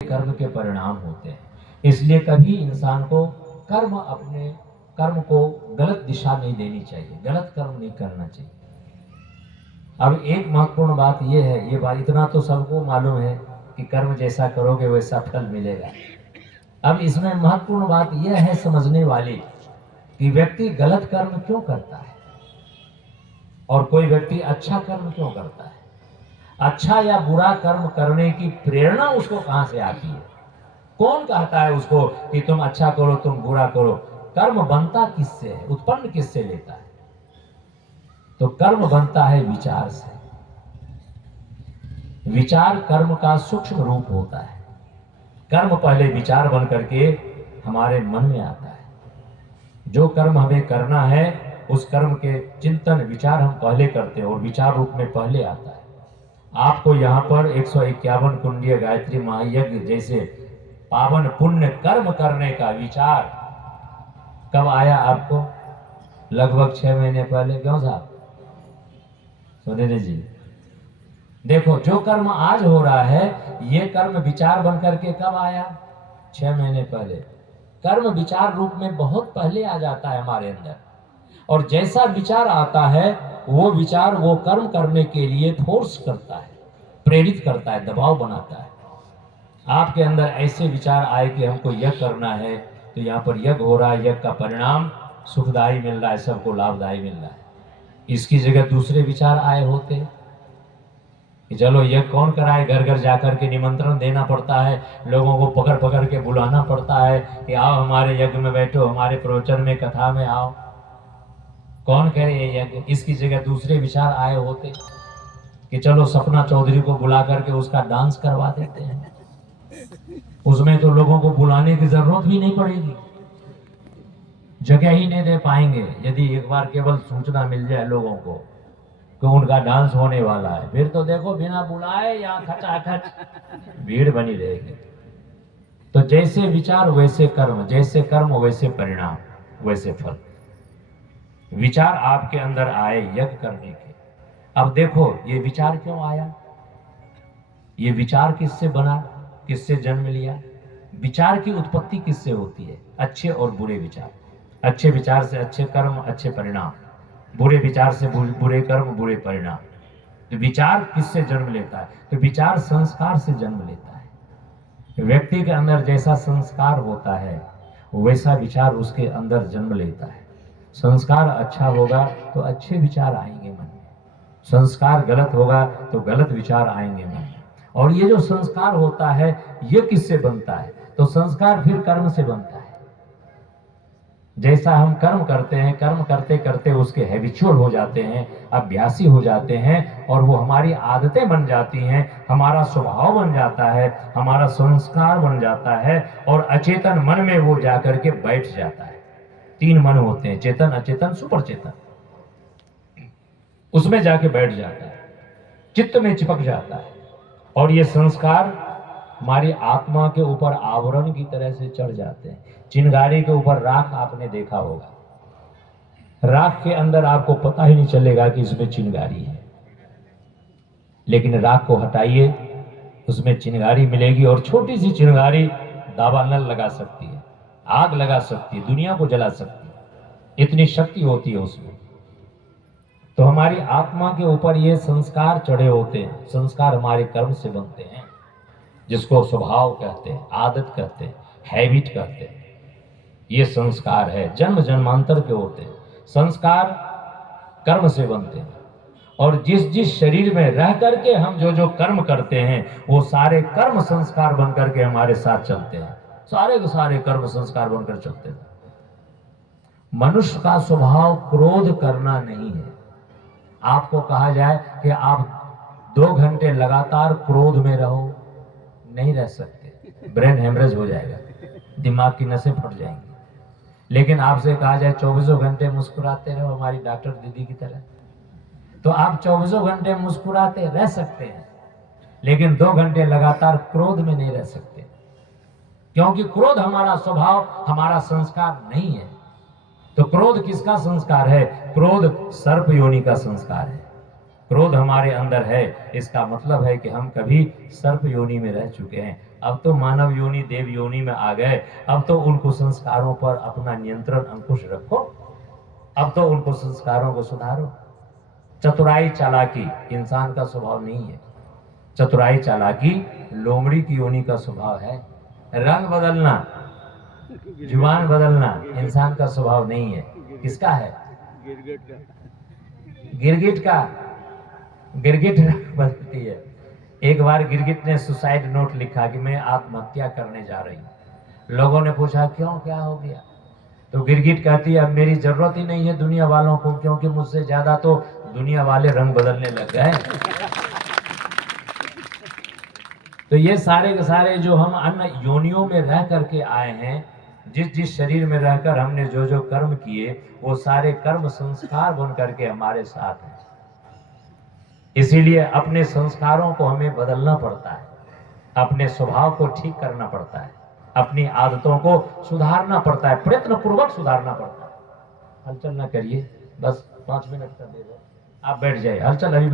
कर्म के परिणाम होते हैं। इसलिए कभी इंसान को अपने कर्म को गलत दिशा नहीं देनी चाहिए, गलत कर्म नहीं करना चाहिए। अब एक महत्वपूर्ण बात यह है, ये बात इतना तो सबको मालूम है कि कर्म जैसा करोगे वैसा फल मिलेगा। अब इसमें महत्वपूर्ण बात यह है समझने वाली कि व्यक्ति गलत कर्म क्यों करता है और कोई व्यक्ति अच्छा कर्म क्यों करता है। अच्छा या बुरा कर्म करने की प्रेरणा उसको कहां से आती है? कौन कहता है उसको कि तुम अच्छा करो तुम बुरा करो? कर्म बनता किससे है, उत्पन्न किससे लेता है? तो कर्म बनता है विचार से। विचार कर्म का सूक्ष्म रूप होता है। कर्म पहले विचार बन करके हमारे मन में आता है। जो कर्म हमें करना है उस कर्म के चिंतन विचार हम पहले करते हैं और विचार रूप में पहले आता है। आपको यहाँ पर 151 कुंडीय गायत्री महायज्ञ जैसे पावन पुण्य कर्म करने का विचार कब आया आपको? लगभग 6 महीने पहले। क्यों साहब? सुनिए जी, देखो जो कर्म आज हो रहा है ये कर्म विचार बन करके कब आया? 6 महीने पहले। कर्म विचार रूप में बहुत पहले आ जाता है हमारे अंदर, और जैसा विचार आता है वो विचार वो कर्म करने के लिए फोर्स करता है, प्रेरित करता है, दबाव बनाता है। आपके अंदर ऐसे विचार आए कि हमको यह करना है, तो यहाँ पर यज्ञ हो रहा है, यज्ञ का परिणाम सुखदायी मिल रहा है, सबको लाभदायी मिल रहा है। इसकी जगह दूसरे विचार आए होते कि चलो यह कौन कराए, घर घर जाकर के निमंत्रण देना पड़ता है, लोगों को पकड़ पकड़ के बुलाना पड़ता है कि आओ हमारे यज्ञ में बैठो, हमारे प्रवचन में कथा में आओ। कौन करे ये यज्ञ? इसकी जगह दूसरे विचार आए होते कि चलो सपना चौधरी को बुला करके उसका डांस करवा देते हैं, उसमें तो लोगों को बुलाने की जरूरत भी नहीं पड़ेगी, जगह ही नहीं दे पाएंगे। यदि एक बार केवल सूचना मिल जाए लोगों को कि उनका डांस होने वाला है, फिर तो देखो बिना बुलाए यहाँ खचाखच भीड़ बनी रहेगी। तो जैसे विचार वैसे कर्म, जैसे कर्म वैसे परिणाम, वैसे फल। विचार आपके अंदर आए यज्ञ करने के। अब देखो ये विचार क्यों आया, ये विचार किससे बना, किससे जन्म लिया? विचार की उत्पत्ति किससे होती है? अच्छे और बुरे विचार। अच्छे विचार से अच्छे कर्म, अच्छे परिणाम। बुरे विचार से बुरे कर्म, बुरे परिणाम। तो विचार किससे जन्म लेता है? तो विचार संस्कार से जन्म लेता है। व्यक्ति के अंदर जैसा संस्कार होता है वैसा विचार उसके अंदर जन्म लेता है। संस्कार अच्छा होगा तो अच्छे विचार आएंगे मन में, संस्कार गलत होगा तो गलत विचार आएंगे मन में। और ये जो संस्कार होता है ये किससे बनता है? तो संस्कार फिर कर्म से बनता है। जैसा हम कर्म करते हैं, कर्म करते करते उसके हैबिचुअल हो जाते हैं, अभ्यासी हो जाते हैं, और वो हमारी आदतें बन जाती हैं, हमारा स्वभाव बन जाता है, हमारा संस्कार बन जाता है, और अचेतन मन में वो जाकर के बैठ जाता है। 3 मन होते हैं, चेतन, अचेतन, सुपर चेतन। उसमें जाके बैठ जाता है, चित्त में चिपक जाता है, और ये संस्कार हमारी आत्मा के ऊपर आवरण की तरह से चढ़ जाते हैं। चिंगारी के ऊपर राख आपने देखा होगा, राख के अंदर आपको पता ही नहीं चलेगा कि इसमें चिंगारी है, लेकिन राख को हटाइए उसमें चिंगारी मिलेगी, और छोटी सी चिंगारी दावानल लगा सकती है, आग लगा सकती है, दुनिया को जला सकती है, इतनी शक्ति होती है उसमें। तो हमारी आत्मा के ऊपर ये संस्कार चढ़े होते हैं। संस्कार हमारे कर्म से बनते हैं, जिसको स्वभाव कहते हैं, आदत कहते हैं, हैबिट कहते हैं। ये संस्कार है, जन्म जन्मांतर के होते हैं। संस्कार कर्म से बनते हैं, और जिस जिस शरीर में रह करके हम जो जो कर्म करते हैं वो सारे कर्म संस्कार बन करके हमारे साथ चलते हैं। सारे के सारे कर्म संस्कार बनकर चलते हैं। मनुष्य का स्वभाव क्रोध करना नहीं है। आपको कहा जाए कि आप 2 घंटे लगातार क्रोध में रहो, नहीं रह सकते, ब्रेन हेमरेज हो जाएगा, दिमाग की नसें फट जाएंगी। लेकिन आपसे कहा जाए 24 घंटे मुस्कुराते रहो, हमारी डॉक्टर दीदी की तरह, तो आप 24 घंटे मुस्कुराते रह सकते हैं, लेकिन 2 घंटे लगातार क्रोध में नहीं रह सकते, क्योंकि क्रोध हमारा स्वभाव, हमारा संस्कार नहीं है। तो क्रोध किसका संस्कार है? क्रोध सर्प योनि का संस्कार है। क्रोध हमारे अंदर है, इसका मतलब है कि हम कभी सर्प योनि में रह चुके हैं। अब तो मानव योनि देव योनि में आ गए। अब तो उनको संस्कारों पर अपना नियंत्रण अंकुश रखो। अब तो उनको संस्कारों को सुधारो। चतुराई चालाकी इंसान का स्वभाव नहीं है। चतुराई चालाकी लोमड़ी की योनि का स्वभाव है। रंग बदलना, जुबान बदलना इंसान का स्वभाव नहीं है। किसका है? गिरगिट का। गिरगिट रंग बदलती है। एक बार गिरगिट ने सुसाइड नोट लिखा कि मैं आत्महत्या करने जा रही हूं। लोगों ने पूछा क्यों, क्या हो गया? तो गिरगिट कहती है अब मेरी जरूरत ही नहीं है दुनिया वालों को, क्योंकि मुझसे ज्यादा तो दुनिया वाले रंग बदलने लग गए। तो ये सारे के सारे जो हम अन्य योनियों में रह करके आए हैं, जिस जिस शरीर में रहकर हमने जो जो कर्म किए, वो सारे कर्म संस्कार बन करके हमारे साथ हैं। इसीलिए अपने संस्कारों को हमें बदलना पड़ता है, अपने स्वभाव को ठीक करना पड़ता है, अपनी आदतों को सुधारना पड़ता है, प्रयत्न पूर्वक सुधारना पड़ता है। हलचल ना करिए, बस 5 मिनट का दे दो, आप बैठ जाइए। हलचल अभी